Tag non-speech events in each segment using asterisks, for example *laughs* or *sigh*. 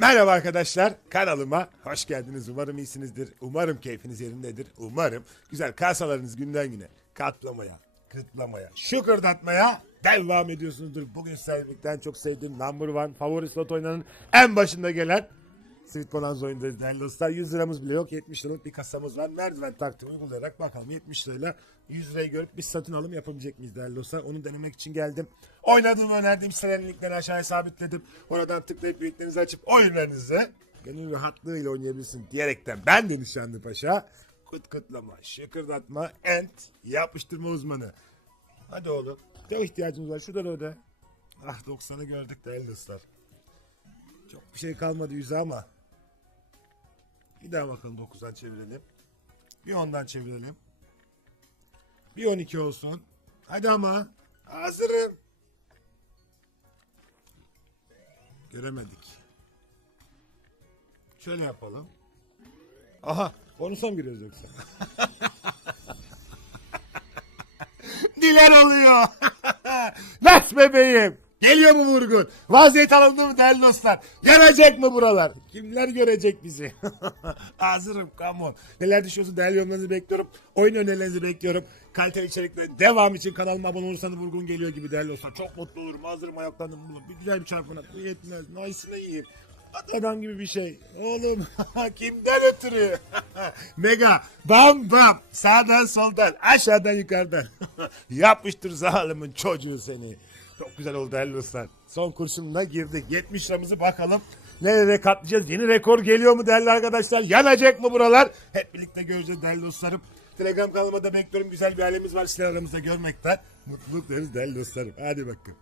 Merhaba arkadaşlar kanalıma hoş geldiniz. Umarım iyisinizdir. Umarım keyfiniz yerindedir. Umarım güzel kasalarınız günden güne katlamaya, kıtlamaya, şükürdatmaya devam ediyorsunuzdur. Bugün sevdikten çok sevdiğim number one favori slot oynanın en başında gelen Sweet Bonanza oyundayız değerli dostlar. 100 liramız bile yok. 70 liralık bir kasamız var. Merdiven taktiği uygulayarak bakalım 70 lirayla 100 lirayı görüp biz satın alım yapabilecek miyiz değerli dostlar. Onu denemek için geldim. Oynadığım önerdiğim sitelerin linklerini aşağıya sabitledim. Oradan tıklayıp büyüklerinizi açıp oyunlarınızı gönül rahatlığıyla oynayabilirsin diyerekten ben de Nişanlı Paşa kıt kıtlama, şıkırdatma, ent, yapıştırma uzmanı. Hadi oğlum. Çok ihtiyacımız var. Şurada da öde. Ah 90'ı gördük değerli dostlar. Çok bir şey kalmadı yüzü ama. Bir daha bakalım 9'dan çevirelim. Bir 10'dan çevirelim. Bir 12 olsun. Hadi ama. Hazırım. Göremedik. Şöyle yapalım. Aha. Bonusa mı giriyoruz yoksa? *laughs* Neler oluyor? *laughs* Nas bebeğim. Geliyor mu vurgun? Vaziyet alındı mı değerli dostlar? Yanacak mı buralar? Kimler görecek bizi? *laughs* Hazırım come on. Neler düşünüyorsun değerli yorumlarınızı bekliyorum. Oyun önerilerinizi bekliyorum. Kaliteli içeriklerin devam için kanalıma abone olursanız vurgun geliyor gibi değerli dostlar. Çok mutlu olurum. Hazırım ayaklandım. Bir güzel bir çarpına. Yetmez. Nice'ını yiyeyim. Adam gibi bir şey. Oğlum *laughs* kimden ötürü? *laughs* Mega bam bam sağdan soldan aşağıdan yukarıdan. Yapmıştır zalimin çocuğu seni. Çok güzel oldu değerli dostlar. Son kurşununa girdik. 70 liramızı bakalım. Nereye katlayacağız? Yeni rekor geliyor mu değerli arkadaşlar? Yanacak mı buralar? Hep birlikte göreceğiz değerli dostlarım. Telegram kanalıma da bekliyorum. Güzel bir ailemiz var sizler aramızda görmekten. Mutluluk deriz değerli dostlarım. Hadi bakın.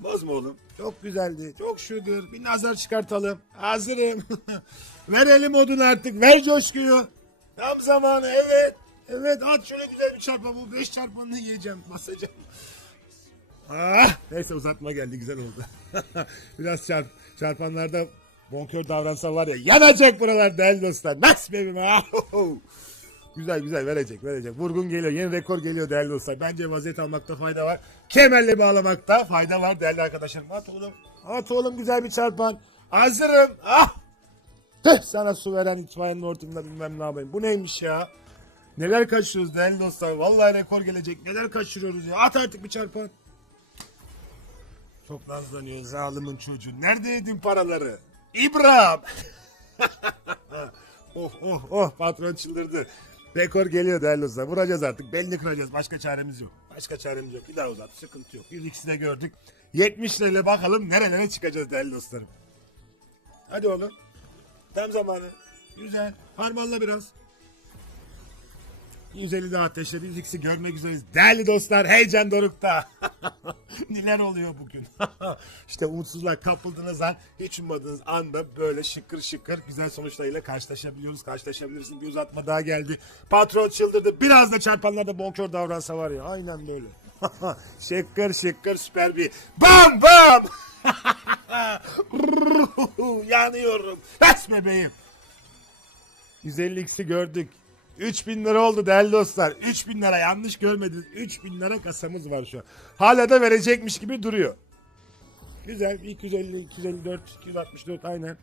Bozma oğlum. Çok güzeldi. Çok şudur. Bir nazar çıkartalım. Hazırım. *laughs* Verelim odun artık. Ver coşkuyu. Tam zamanı evet. Evet at şöyle güzel bir çarpma. Bu beş çarpanını yiyeceğim. Basacağım. Ah, neyse uzatma geldi güzel oldu. *laughs* Biraz çarp, çarpanlarda bonkör davransa var ya yanacak buralar değerli dostlar. Max bebeğim. Ah, *laughs* Güzel güzel verecek verecek. Vurgun geliyor. Yeni rekor geliyor değerli dostlar. Bence vaziyet almakta fayda var. Kemerle bağlamakta fayda var değerli arkadaşlarım. At oğlum. At oğlum güzel bir çarpan. Hazırım. Ah. Tüh sana su veren itfaiyenin ortamında bilmem ne yapayım. Bu neymiş ya? Neler kaçırıyoruz değerli dostlar. Vallahi rekor gelecek. Neler kaçırıyoruz ya. At artık bir çarpan. Çok nazlanıyor zalimin çocuğu. Nerede yedin paraları? İbrahim. *laughs* oh oh oh patron çıldırdı. Rekor geliyor değerli dostlar. Vuracağız artık. Belini kıracağız. Başka çaremiz yok. Başka çaremiz yok. Bir daha uzat. Sıkıntı yok. Bir ikisi de gördük. 70 lirayla bakalım nerelere çıkacağız değerli dostlarım. Hadi oğlum. Tam zamanı. Güzel. Harmanla biraz. 150 daha ateşledi. 100x'i görmek üzereyiz. Değerli dostlar heyecan dorukta. *laughs* Neler oluyor bugün? *laughs* işte umutsuzluğa kapıldığınız an hiç ummadığınız anda böyle şıkır şıkır güzel sonuçlarıyla karşılaşabiliyoruz. Karşılaşabilirsiniz. Bir uzatma daha geldi. Patron çıldırdı. Biraz da çarpanlarda bonkör davransa var ya. Aynen böyle. *laughs* şıkır şıkır süper bir bam bam. *laughs* Yanıyorum. Pes bebeğim. 150x'i gördük. 3000 lira oldu değerli dostlar. 3000 lira yanlış görmediniz. 3000 lira kasamız var şu an. Hala da verecekmiş gibi duruyor. Güzel. 250, 254, 264 aynen.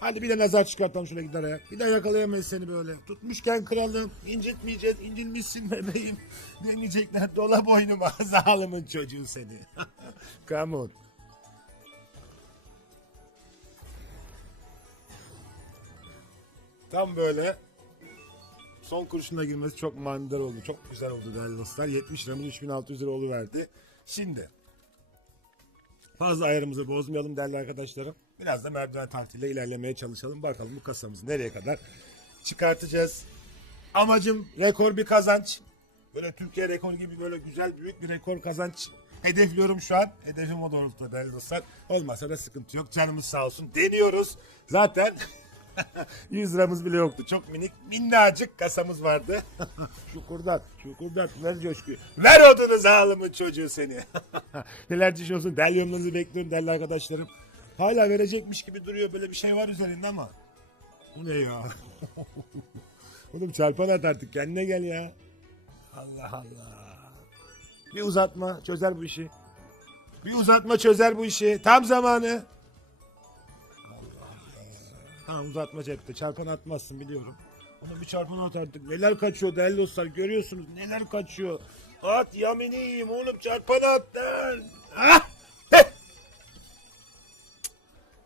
Hadi bir de nazar çıkartalım şuna gider ayak. Bir daha yakalayamayız seni böyle. Tutmuşken kralım. incitmeyeceğiz. İncinmişsin bebeğim. *laughs* Demeyecekler. Dola boynuma. *laughs* Zalimin çocuğu seni. *laughs* Come on. Tam böyle son kurşuna girmesi çok manidar oldu. Çok güzel oldu değerli dostlar. 70 liramız 3600 lira verdi. Şimdi fazla ayarımızı bozmayalım değerli arkadaşlarım. Biraz da merdiven taktiğiyle ilerlemeye çalışalım. Bakalım bu kasamızı nereye kadar çıkartacağız. Amacım rekor bir kazanç. Böyle Türkiye rekoru gibi böyle güzel büyük bir rekor kazanç hedefliyorum şu an. Hedefim o doğrultuda değerli dostlar. Olmasa da sıkıntı yok. Canımız sağ olsun. Deniyoruz. Zaten *laughs* *laughs* 100 liramız bile yoktu. Çok minik minnacık kasamız vardı. *laughs* şukurdan, şukurdan. Ver coşkuyu. Ver odunu zalimin çocuğu seni. *laughs* Neler düşünüyorsun? Değerli yorumlarınızı bekliyorum değerli arkadaşlarım. Hala verecekmiş gibi duruyor. Böyle bir şey var üzerinde ama. Bu ne ya? Oğlum çarpan at artık. Kendine gel ya. Allah Allah. Bir uzatma. Çözer bu işi. Bir uzatma çözer bu işi. Tam zamanı. Tamam uzatma cepte. Çarpan atmazsın biliyorum. Onu bir çarpan at artık. Neler kaçıyor değerli dostlar görüyorsunuz. Neler kaçıyor. At yaminiyim oğlum çarpan at lan. Ah!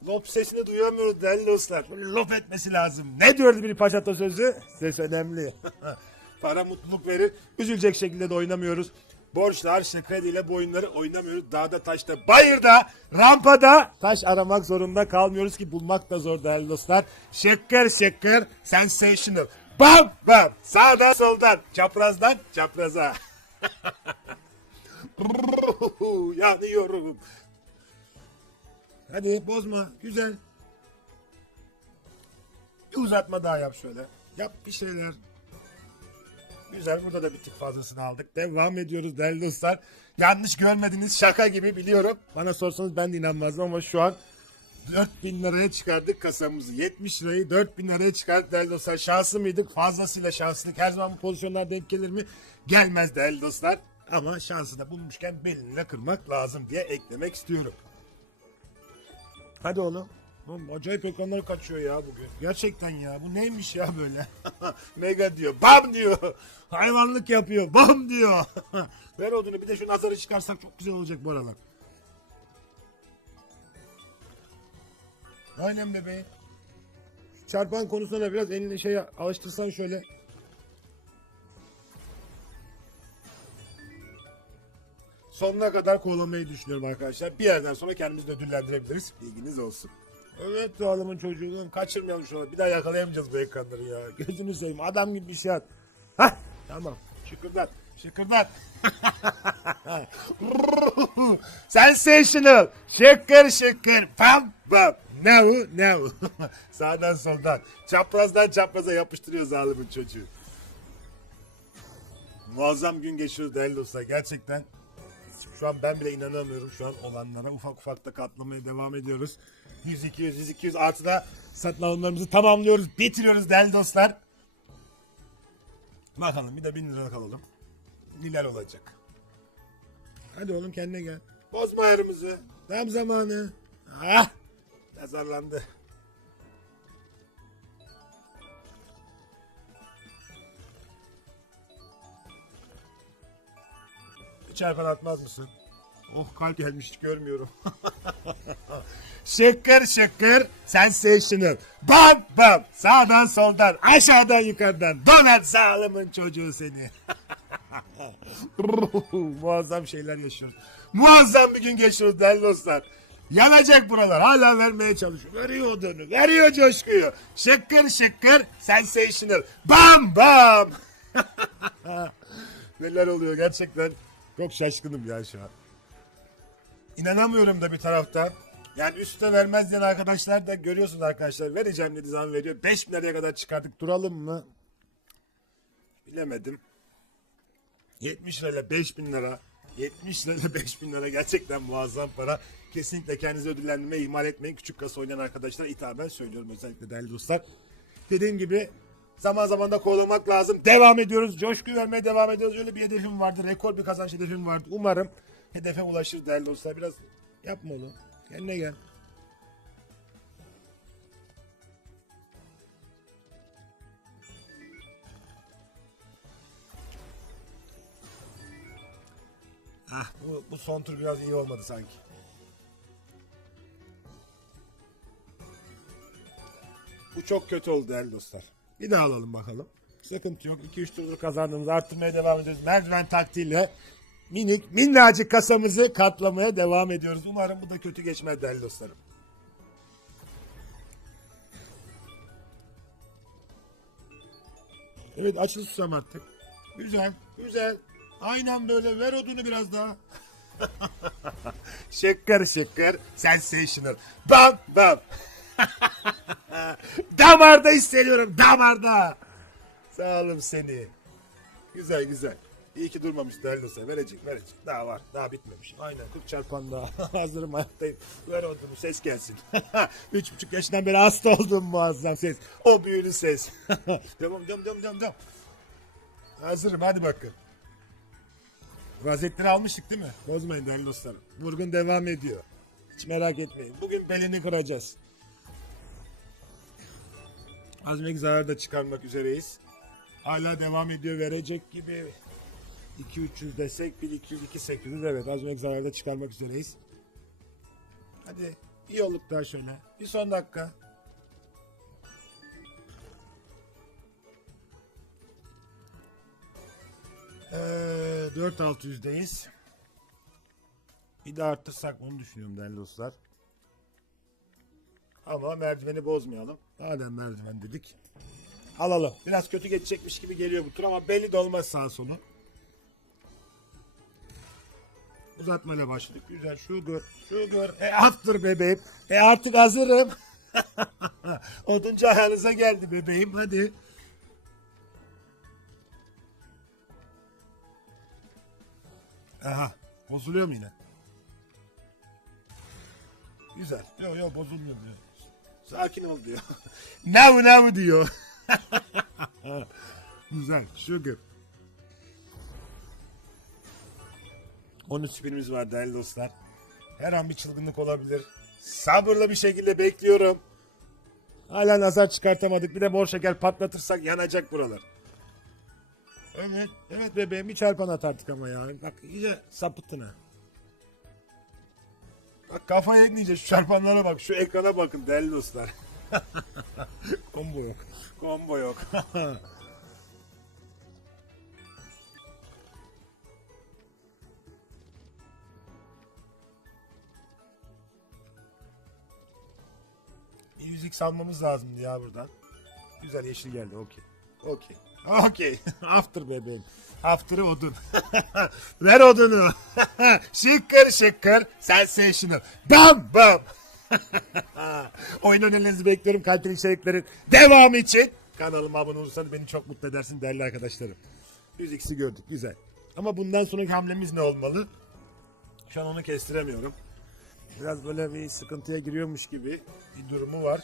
Lop sesini duyamıyoruz değerli dostlar. Lop etmesi lazım. Ne diyordu bir paşa sözü? Ses önemli. *laughs* Para mutluluk verir. Üzülecek şekilde de oynamıyoruz. Borçla, harçla, krediyle bu oynamıyoruz. Dağda, taşta, bayırda, rampada taş aramak zorunda kalmıyoruz ki bulmak da zor değerli dostlar. Şeker şeker sensational. Bam bam sağdan soldan çaprazdan çapraza. *laughs* Yanıyorum. Hadi bozma. Güzel. Bir uzatma daha yap şöyle. Yap bir şeyler. Güzel burada da bir tık fazlasını aldık. Devam ediyoruz değerli dostlar. Yanlış görmediniz şaka gibi biliyorum. Bana sorsanız ben de inanmazdım ama şu an 4000 liraya çıkardık kasamızı. 70 lirayı 4000 liraya çıkardık değerli dostlar. Şanslı mıydık? Fazlasıyla şanslıydık. Her zaman bu pozisyonlar denk gelir mi? Gelmez değerli dostlar. Ama şansı da bulmuşken belinle kırmak lazım diye eklemek istiyorum. Hadi oğlum. Oğlum acayip ekranlar kaçıyor ya bugün. Gerçekten ya. Bu neymiş ya böyle? *laughs* Mega diyor. Bam diyor. Hayvanlık yapıyor. Bam diyor. *laughs* Ver odunu. Bir de şu nazarı çıkarsak çok güzel olacak bu aralar. Aynen bebeğim. Çarpan konusuna biraz elini şey alıştırsan şöyle. Sonuna kadar kovalamayı düşünüyorum arkadaşlar. Bir yerden sonra kendimizi ödüllendirebiliriz. Bilginiz olsun. Evet doğalımın çocuğunu kaçırmayalım şu an. Bir daha yakalayamayacağız bu ekranları ya. Gözünü seveyim adam gibi bir şey at. Hah tamam. Şıkırdat. Şıkırdat. *laughs* Sensational. Şıkır şıkır. Pam pam. Now now. *laughs* Sağdan soldan. Çaprazdan çapraza yapıştırıyor zalimin çocuğu. Muazzam gün geçiyoruz değerli dostlar. Gerçekten şu an ben bile inanamıyorum şu an olanlara. Ufak ufak da katlamaya devam ediyoruz. 100, 200, 100, 200 artı da satın tamamlıyoruz. Bitiriyoruz değerli dostlar. Bakalım bir de 1000 lira alalım. Neler olacak. Hadi oğlum kendine gel. Bozma ayarımızı. Tam zamanı. Ah! Nazarlandı. Bir çarpan atmaz mısın? Oh kalp gelmiş hiç görmüyorum. *laughs* şıkır şıkır sensational. Bam bam sağdan soldan aşağıdan yukarıdan. Donat sağlamın çocuğu seni. *laughs* Muazzam şeyler yaşıyoruz. Muazzam bir gün geçiyoruz değerli dostlar. Yanacak buralar. Hala vermeye çalışıyor. Veriyor odunu. Veriyor coşkuyu. Şıkır şıkır sensational. Bam bam. *laughs* Neler oluyor gerçekten. Çok şaşkınım ya şu an. İnanamıyorum da bir taraftan. Yani üstte vermez diyen arkadaşlar da görüyorsunuz arkadaşlar. Vereceğim dediği zaman veriyor. 5 bin liraya kadar çıkardık. Duralım mı? Bilemedim. 70 lirayla 5 bin lira. 70 lirayla *laughs* 5 bin lira gerçekten muazzam para. Kesinlikle kendinizi ödüllendirmeyi ihmal etmeyin. Küçük kasa oynayan arkadaşlar hitaben söylüyorum özellikle değerli dostlar. Dediğim gibi zaman zaman da kovalamak lazım. Devam ediyoruz. Coşku vermeye devam ediyoruz. Öyle bir hedefim vardı. Rekor bir kazanç hedefim vardı. Umarım hedefe ulaşır değerli dostlar. Biraz yapma oğlum. Kendine gel. Ah bu, bu son tur biraz iyi olmadı sanki. Bu çok kötü oldu değerli dostlar. Bir daha alalım bakalım. Sıkıntı yok. 2-3 turdur kazandığımız arttırmaya devam ediyoruz. Merdiven taktiğiyle minik minnacık kasamızı katlamaya devam ediyoruz. Umarım bu da kötü geçmez değerli dostlarım. Evet açıl susam artık. Güzel, güzel. Aynen böyle ver odunu biraz daha. *laughs* şıkkır şıkkır sensational. Bam bam. *laughs* damarda hissediyorum damarda. Sağ olun seni. Güzel güzel. İyi ki durmamış dostlar. Verecek verecek. Daha var. Daha bitmemiş. Aynen 40 çarpan daha. *laughs* Hazırım ayaktayım. Ver odunu ses gelsin. *laughs* Üç buçuk yaşından beri hasta oldum muazzam ses. O büyülü ses. devam devam devam devam. devam. Hazırım hadi bakın. Vazetleri almıştık değil mi? Bozmayın değerli dostlarım. Vurgun devam ediyor. Hiç merak etmeyin. Bugün belini kıracağız. Azmek zarar da çıkarmak üzereyiz. Hala devam ediyor verecek gibi. 2-300 desek 1-200-2-800 evet azmek zararda çıkarmak üzereyiz. Hadi bir yolluk daha şöyle. Bir son dakika. Ee, 4600'deyiz. Bir de arttırsak onu düşünüyorum değerli dostlar. Ama merdiveni bozmayalım. Madem merdiven dedik. Alalım. Biraz kötü geçecekmiş gibi geliyor bu tur ama belli de olmaz sağ sonu. Uzatmayla başladık. Güzel. Sugar. Sugar. E after bebeğim. E artık hazırım. *laughs* Oduncu ayağınıza geldi bebeğim. Hadi. Aha. Bozuluyor mu yine? Güzel. Yok yok bozulmuyor. Sakin ol diyor. *laughs* now now diyor. *laughs* Güzel. Sugar. 13 birimiz var değerli dostlar. Her an bir çılgınlık olabilir. Sabırla bir şekilde bekliyorum. Hala nazar çıkartamadık. Bir de bol şeker patlatırsak yanacak buralar. Evet, evet bebeğim bir çarpan at artık ama ya. Bak iyice sapıttın ha. Bak kafayı yetmeyecek şu çarpanlara bak. Şu ekrana bakın değerli dostlar. *laughs* Combo yok. Combo yok. *laughs* Bir yüzük salmamız lazımdı ya buradan. Güzel yeşil geldi okey. Okey. Okey. *laughs* After bebeğim. After'ı odun. *laughs* Ver odunu. *laughs* şıkkır şıkkır. Sensational. Bam bam. Oyun önerilerinizi bekliyorum. Kaliteli içeriklerin devamı için. Kanalıma abone olursanız beni çok mutlu edersin değerli arkadaşlarım. 100x'i gördük. Güzel. Ama bundan sonraki hamlemiz ne olmalı? Şu an onu kestiremiyorum. Biraz böyle bir sıkıntıya giriyormuş gibi bir durumu var.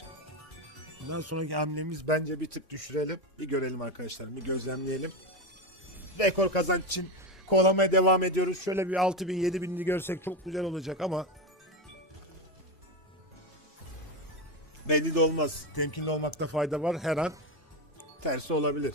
Bundan sonraki hamlemiz bence bir tık düşürelim. Bir görelim arkadaşlar. Bir gözlemleyelim. Rekor kazanç için kovalamaya devam ediyoruz. Şöyle bir 6000 7000'li görsek çok güzel olacak ama belli de olmaz. Temkinli olmakta fayda var. Her an tersi olabilir.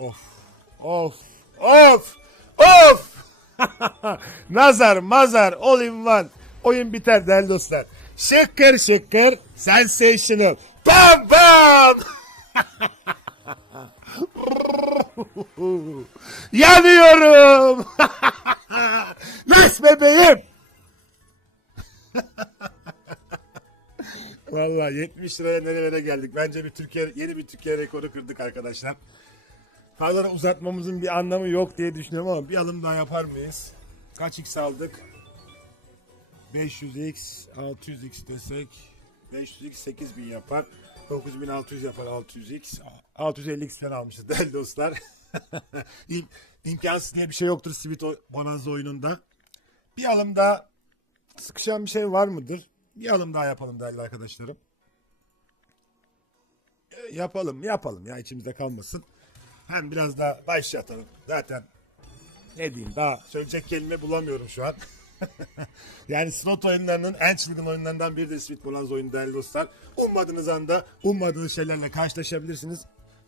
Of. Of. Of. Of. *laughs* Nazar mazar all in one. Oyun biter değerli dostlar. Şıkkır şıkkır sensational. Bam bam. *laughs* Yanıyorum. *laughs* Nas bebeğim. Vallahi 70 liraya nerelere geldik. Bence bir Türkiye yeni bir Türkiye rekoru kırdık arkadaşlar. Fazla uzatmamızın bir anlamı yok diye düşünüyorum ama bir alım daha yapar mıyız? Kaç x aldık? 500x, 600x desek 500x 8000 yapar. 9600 yapar 600x. 650x falan almışız değerli dostlar. *laughs* İm, imkansız diye bir şey yoktur Sweet Bonanza oyununda. Bir alım daha sıkışan bir şey var mıdır? Bir alım daha yapalım değerli arkadaşlarım. E, Yapalım yapalım ya içimizde kalmasın. Hem biraz daha başlatalım. Zaten ne diyeyim daha söyleyecek kelime bulamıyorum şu an. *laughs* yani slot oyunlarının en çılgın oyunlarından biri de Sweet Bonanza oyunu değerli dostlar. Ummadığınız anda ummadığınız şeylerle karşılaşabilirsiniz.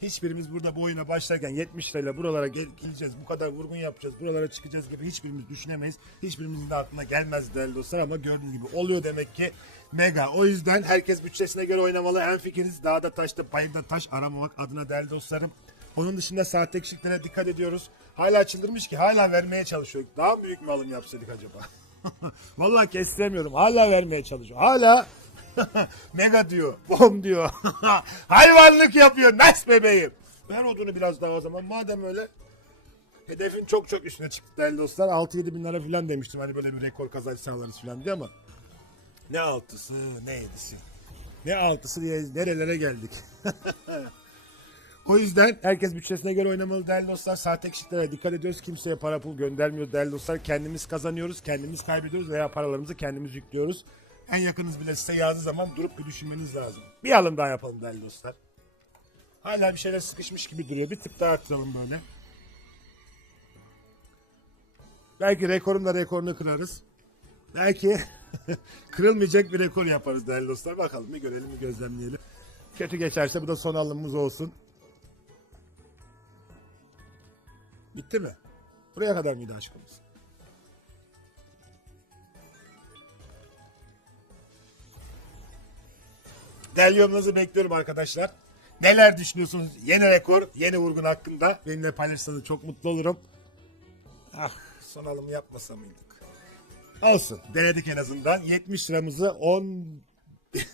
Hiçbirimiz burada bu oyuna başlarken 70 lirayla buralara gel- geleceğiz, bu kadar vurgun yapacağız, buralara çıkacağız gibi hiçbirimiz düşünemeyiz. Hiçbirimizin de aklına gelmez değerli dostlar ama gördüğünüz gibi oluyor demek ki mega. O yüzden herkes bütçesine göre oynamalı. En fikriniz dağda taşta bayırda taş aramamak adına değerli dostlarım. Onun dışında sahte kişiliklere dikkat ediyoruz. Hala çıldırmış ki hala vermeye çalışıyor. Daha büyük mü alım yapsaydık acaba? *laughs* Vallahi kestiremiyorum. Hala vermeye çalışıyor. Hala *laughs* mega diyor. Bom diyor. *laughs* Hayvanlık yapıyor. Nice bebeğim. Ver odunu biraz daha o zaman. Madem öyle hedefin çok çok üstüne çıktı değerli dostlar. 6-7 bin lira falan demiştim. Hani böyle bir rekor kazanç sağlarız falan diye ama ne altısı ne yedisi. Ne altısı diye nerelere geldik. O yüzden herkes bütçesine göre oynamalı değerli dostlar. Sahte kişiliklere dikkat ediyoruz. Kimseye para pul göndermiyor değerli dostlar. Kendimiz kazanıyoruz, kendimiz kaybediyoruz veya paralarımızı kendimiz yüklüyoruz. En yakınız bile size yazdığı zaman durup bir düşünmeniz lazım. Bir alım daha yapalım değerli dostlar. Hala bir şeyler sıkışmış gibi duruyor. Bir tık daha arttıralım böyle. Belki rekorun da rekorunu kırarız. Belki *laughs* kırılmayacak bir rekor yaparız değerli dostlar. Bakalım bir görelim bir gözlemleyelim. Kötü geçerse bu da son alımımız olsun. Bitti mi? Buraya kadar mıydı? Değerli yorumlarınızı bekliyorum arkadaşlar. Neler düşünüyorsunuz? Yeni rekor, yeni vurgun hakkında benimle paylaşırsanız çok mutlu olurum. Ah son alımı yapmasa mıydık? Olsun. Denedik en azından. 70 liramızı 10 *laughs*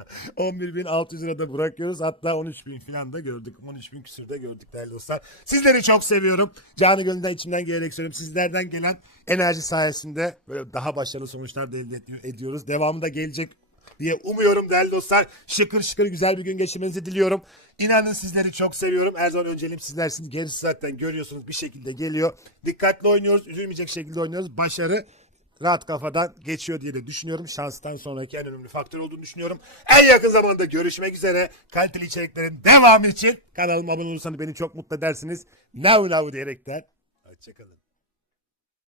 *laughs* 11.600 lirada bırakıyoruz. Hatta 13.000 falan da gördük. 13.000 küsürde gördük değerli dostlar. Sizleri çok seviyorum. Canı gönülden içimden gelerek söylüyorum. Sizlerden gelen enerji sayesinde böyle daha başarılı sonuçlar elde ed- ediyoruz. Devamı da gelecek diye umuyorum değerli dostlar. Şıkır şıkır güzel bir gün geçirmenizi diliyorum. İnanın sizleri çok seviyorum. Her zaman önceliğim sizlersiniz. Gerisi zaten görüyorsunuz bir şekilde geliyor. Dikkatli oynuyoruz. Üzülmeyecek şekilde oynuyoruz. Başarı rahat kafadan geçiyor diye de düşünüyorum. Şanstan sonraki en önemli faktör olduğunu düşünüyorum. En yakın zamanda görüşmek üzere. Kaliteli içeriklerin devamı için kanalıma abone olursanız beni çok mutlu edersiniz. Now now diyerekten. Hoşçakalın.